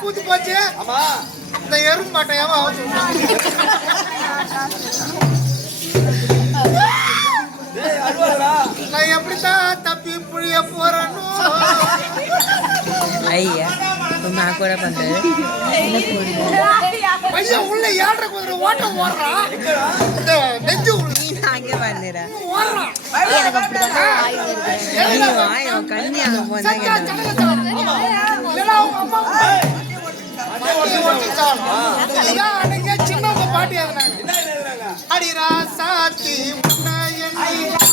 கூத்து போச்சு. ஆமா. இந்த எறும்பு மாட்டையாவ அவன் நான் எப்படித்தான் தப்பி புழிய போறேன்னு ஐயா நான் கண்ணி அங்கே போனாங்க பாட்டு அடி ராசாத்தி உன்னை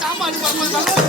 சாம்பார்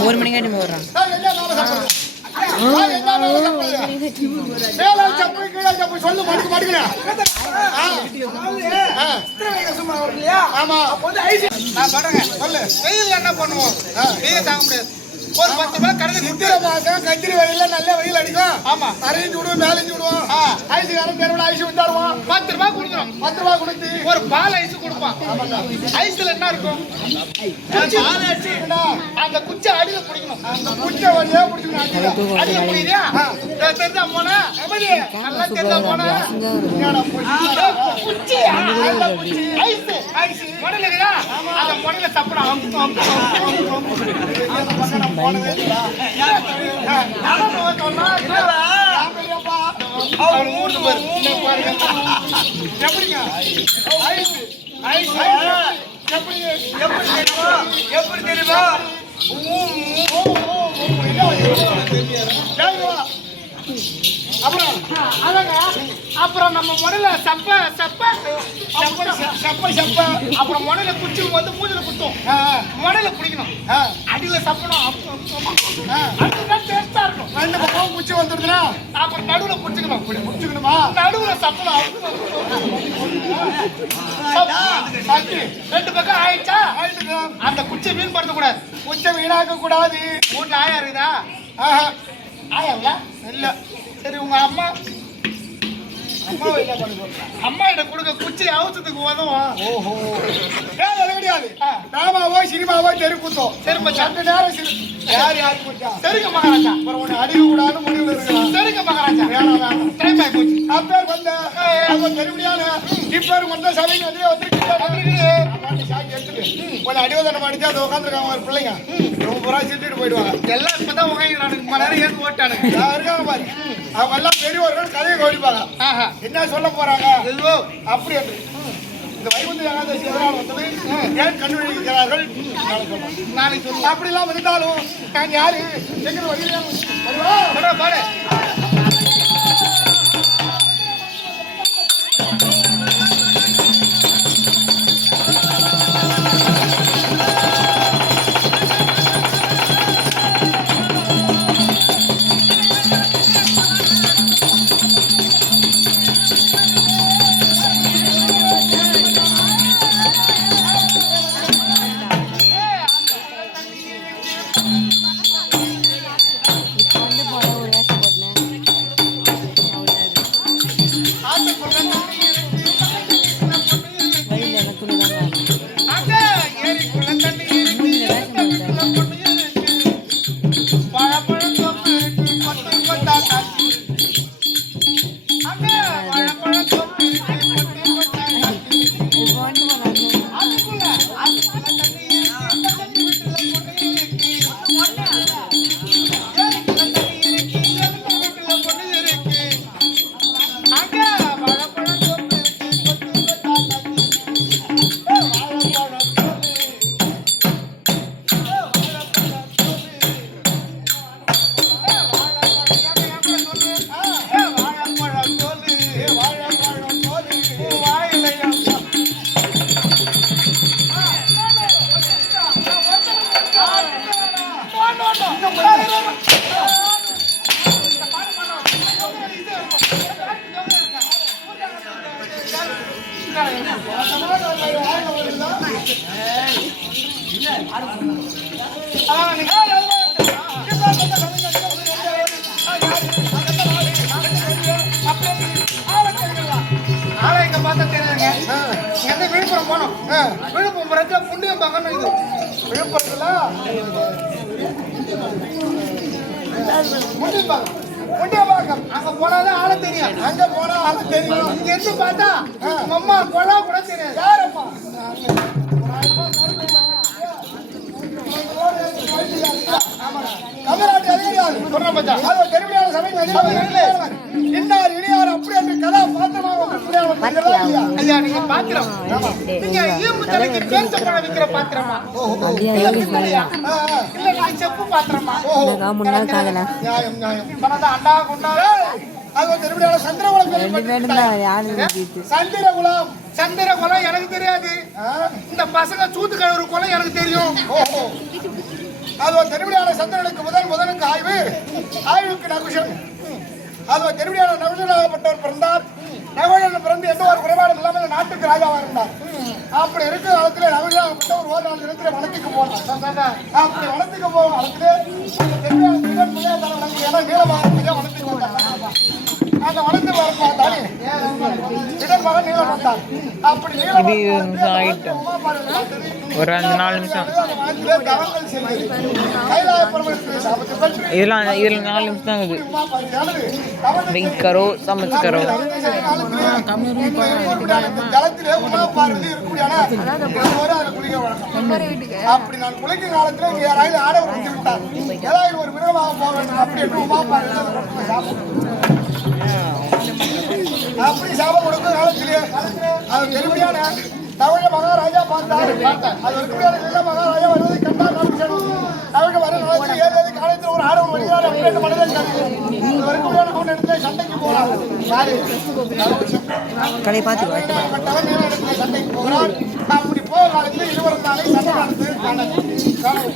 ஒரு மணி கீழே போடுறான் சொல்லு, மடுக்கு, மடுக்குண்ணே. ஆ. சும்மா வரலையா? ஆமா. நான் சொல்றேங்க சொல்லு. வெயில் என்ன பண்ணுவோம்? வெயில் தாங்க முடியாது. ஒரு பத்து ரூபாய் கடையில் சித்திர மாசம் கத்திரி வெயில நல்ல வெயில் அடிக்கும். ஆமா. அரைஞ்சு விடுவோம் மேலேஞ்சு விடுவோம் ஐஸுக்காரன் தெருவில் ஐஸ் வித்தாருவோம் பத்து ரூபாய் கொடுக்குறோம் பத்து ரூபாய் கொடுத்து. ஒரு பால் ஐஸ் கொடுப்பான். ஐஸ்ல என்ன இருக்கும். அந்த குச்சை அடியில பிடிக்கணும். அந்த குச்சை வழியா பிடிக்கணும் அடியில பிடிக்கிறியா? தெரிஞ்சா போனா. நல்லா தெரிஞ்சா போனா. குச்சி. Ice ice. மணல் இருக்குதா? அந்த மணல தப்புடா அமுக்கு, ஊர்ந்து பாருங்க. எப்படிங்க எப்படி எப்படி தெரியுமா எப்படி தெரியுமா அப்புறம் அதாங்க. அப்புறம் நம்ம முறையில சப்ப சப்ப. சப்ப சப்ப அப்புறம் முறையில குச்சி வந்து மூஞ்சில குத்தும். முறையில பிடிக்கணும் அடியில சப்பணும் அதுதான் டேஸ்டா இருக்கும். ரெண்டு பக்கம் குச்சி வந்துருதுன்னா அப்புறம் நடுவுல பிடிச்சிக்கணும் இப்படி பிடிச்சிக்கணுமா நடுவுல சப்பணும் சப்பி. ரெண்டு பக்கம் ஆயிடுச்சா? அந்த குச்சியை வீண் படுத்த கூடாது குச்சை வீணாக்க கூடாது வீட்டுல ஆயா இருக்குதா ஆயா இல்ல. சரி உங்க அம்மா. அம்மா கிட்ட கொடுக்க குச்சி அவசரத்துக்கு உதவும் ஓஹோ. வேலை கிடையாது. டிராமாவோ சினிமாவோ தெருக்குத்தோ. சரி அந்த நேரம் யார் யார் குச்சா சரிங்க மகாராஜா. அப்புறம் உன்னை அடிக்க கூடாதுன்னு முடிவுல இருக்கலாம் சரிங்க மகாராஜா. வேணாம் வேணாம். டைம் ஆகி போச்சு. அப்பேர் வந்த அவன் தெருப்படியான இப்பேர் வந்த சபைக்கு வந்து வந்திருக்கு சாக்கி எடுத்துட்டு உன்னை அடிவதனை படிச்சு அதை உட்காந்துருக்காங்க ஒரு பிள்ளைங்க. ரொம்ப புறா போயிடுவாங்க. எல்லாம் இப்பதான் உட்காந்து மணி நேரம் ஏந்து ஓட்டானுங்க. இருக்காங்க பாரு? அவங்க எல்லாம் பெரியவர்கள் கதையை கவனிப்பாங்க. என்ன சொல்ல போறாங்க? அப்படி என்று. இந்த வைகுந்த ஏகாதசி ஏன் கண்டுபிடிக்கிறார்கள் நாளைக்கு சொல்லுவோம். அப்படி எல்லாம் இருந்தாலும் நான் யாரு? எங்க வழியில பாரு. போனோம். விழுப்புரம் புறத்துல புண்ணியம் பார்க்கணும் இது. விழுப்புரத்துல முண்டியம்பாக்கம் முண்டியம்பாக்கம் போனால் தான் ஆள தெரியும். அங்கே போனால் ஆள தெரியும். இங்கே இருந்து பார்த்தா உங்க அம்மா கொலா கூட தெரியாது. யாரம்மா? கமராட்டி அதிகாரி சொல்றேன் பச்சா அது ஒரு தெருவியான சபைக்கு இன்னார் இனியார் ஒரு திருவிழாவில் சந்திரகுலம் ரெண்டு பேரும் தான் யாரு ஜீத்து சந்திரகுலம் சந்திரகுலம் எனக்கு தெரியாது இந்த பசங்க சூத்து கழுவுற குலம் எனக்கு தெரியும் ஓஹோ. அது ஒரு திருவிழாவில் சந்திரனுக்கு முதல் முதலுக்கு ஆய்வு ஆய்வுக்கு நகுஷன் அது ஒரு திருவிழாவில் நகுஷனாகப்பட்டவர் பிறந்தார். நகுஷன் பிறந்து எந்த ஒரு குறைபாடும் இல்லாமல் நாட்டுக்கு ராஜாவாக இருந்தார். அப்படி இருக்கிற காலத்துல நகுஷனாகப்பட்டவர் ஒரு நாள் இடத்துல வனத்துக்கு போனார். அப்படி வனத்துக்கு போகும் காலத்துல திருவிழா நீளமாக வனத்துக்கு போனார் அந்த வளர்ந்து நீளம் வந்தார் அப்படி நீளம் ஒரு அஞ்சு நாலு நிமிஷம். இதெல்லாம் இதில் நாலு நிமிஷம் தான் இருக்குது வெயிட் கரோ சமைச்சு கரோ. உணவு அப்படி நான் குளிக்கும் காலத்துல இங்க யாராவது ஆடவர் வந்து விட்டார் ஏதாவது ஒரு போக வேண்டும் அப்படி என்று உமா அப்படி சாபம் கொடுக்கும் காலத்திலே அது பெருமையான தமிழ மகாராஜா பார்த்தார் அது நல்ல மகாராஜா வருவதை கண்டார் நம்பிக்கணும் தமிழக வர நாளத்தில் காலத்தில் ஒரு ஆடவன் வருகிறார் அப்படி என்று மனிதன் கருது இருக்கக்கூடிய அவன் இடத்துல சண்டைக்கு போறான் யாரு கடை பார்த்து சண்டைக்கு அப்படி போக காலத்தில் இருவரும் தானே சண்டை நடந்து காண-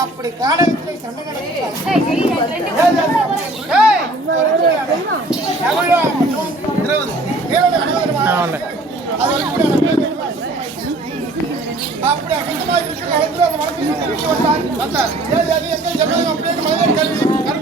அப்படி சண்டை ஆமாம் அப்படி அகண்டமாக இருக்கிற காலத்தில் அந்த மனசை வந்தார் ஏழு அது எங்கே அப்படின்னு மனிதன் கல்வி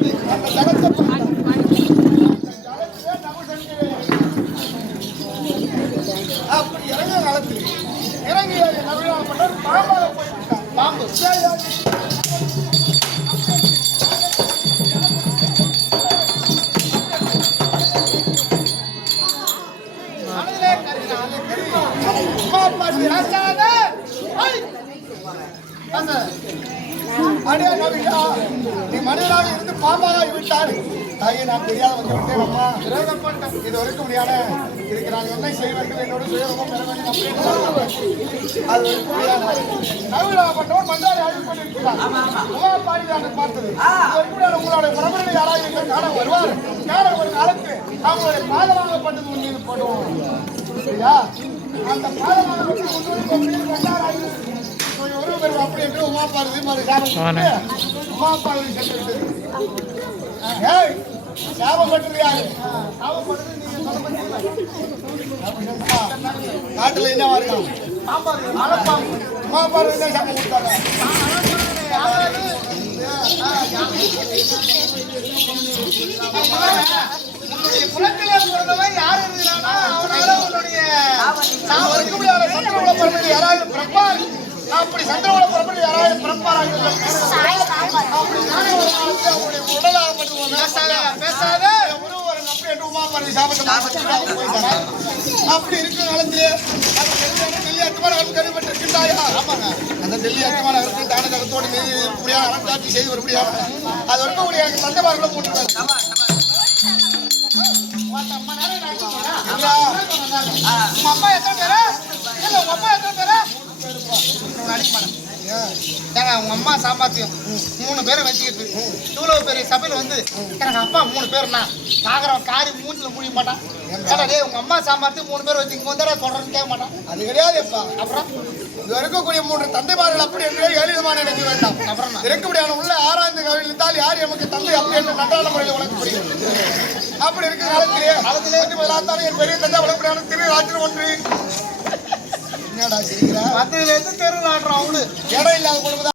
பாம்பாக விட்டார் தாயே நான் தெரியாத வந்து விட்டேன் அம்மா இது வரைக்கும் முடியாத இதுக்கு நான் என்ன என்னோட சுயரூபம் பெற வேண்டும் அது வரைக்கும் முடியாத? நவீனாகப்பட்டவர் மன்றாடி அழைப்பு கொண்டிருக்கிறார் உமா பாடிதான் பார்த்தது? வரைக்கும் உங்களுடைய பரம்பரை யாராவது எங்கள் காண வருவார். காண ஒரு காலத்து அவங்களுடைய பாதமாகப்பட்டது உன் மீது போடுவோம். சரியா? அந்த பாதமாகப்பட்டது உன் மீது கொண்டாடாது ஒரு பேர் அப்படி என்று உமா பார்வதி மறு சாபம் உமா பார்வதி சென்று ஏய் சாபப்பட்டது யாரு சாபப்பட்டது நீங்க சொல்ல காட்டுல என்ன வரணும் சாபம் கொடுத்தாங்க பிறந்தவன் யார் இருந்தானா அவனால உன்னுடைய முடியாத சந்திரகுல யாராவது பிறப்பார்? அப்படி சந்திரகுல பரம்பரை யாராவது பிறப்பாராக அப்படி நானே ஒரு நாளைக்கு அவனுடைய உடலாகப்பட்டு பேசாத பேசாத ஒருவரன் பார்வதி சாபத்தை அப்படி இருக்கிற காலத்திலே டெல்லி டெல்லி அட்டுமான கருப்பட்டிருக்கின்றாயா ஆமாங்க. அந்த டெல்லி அட்டுமான அவர்கள் தான தகத்தோடு முடியாத அரசாட்சி செய்து வரும்படியாக அது இருக்கக்கூடிய எனக்கு தந்தைமார்களும் போட்டுருக்காரு உங்க அம்மா எத்தனை பேரா? இல்ல உங்க அம்மா எத்தனை பேரா? ஏங்க உங்க அம்மா சாமர்த்தியம் மூணு பேரை வச்சுக்கிட்டு இவ்வளவு பெரிய சபையில வந்து எனக்கு அப்பா மூணு பேர்னா பாக்குறவன் காரி மூஞ்சில முடிய மாட்டான் ஏடா டேய் உங்க அம்மா சாமர்த்தியம் மூணு பேர் வச்சு இங்க வந்தா சொல்றேன்னு கேட்க மாட்டான் அது கிடையாதுப்பா. அப்புறம் இது இருக்கக்கூடிய மூன்று தந்தைமார்கள் அப்படி என்று எளிதமான நினைக்க வேண்டாம். அப்புறம் இருக்கக்கூடியான உள்ள ஆராய்ந்து கவிழ்ந்தால் யார் எமக்கு தந்தை அப்படி என்று நன்றான முறையில் வழங்கப்படுகிறது அப்படி இருக்கிற காலத்திலே காலத்திலே என் பெரிய தந்தை வழங்கப்படியான திரு ராஜன் ஒன்று. என்னடா சிரிக்கிறா? மத்தியில இருந்து தெரு நாடுறோம் அவனு. இடம் இல்லாத கொடுக்குதா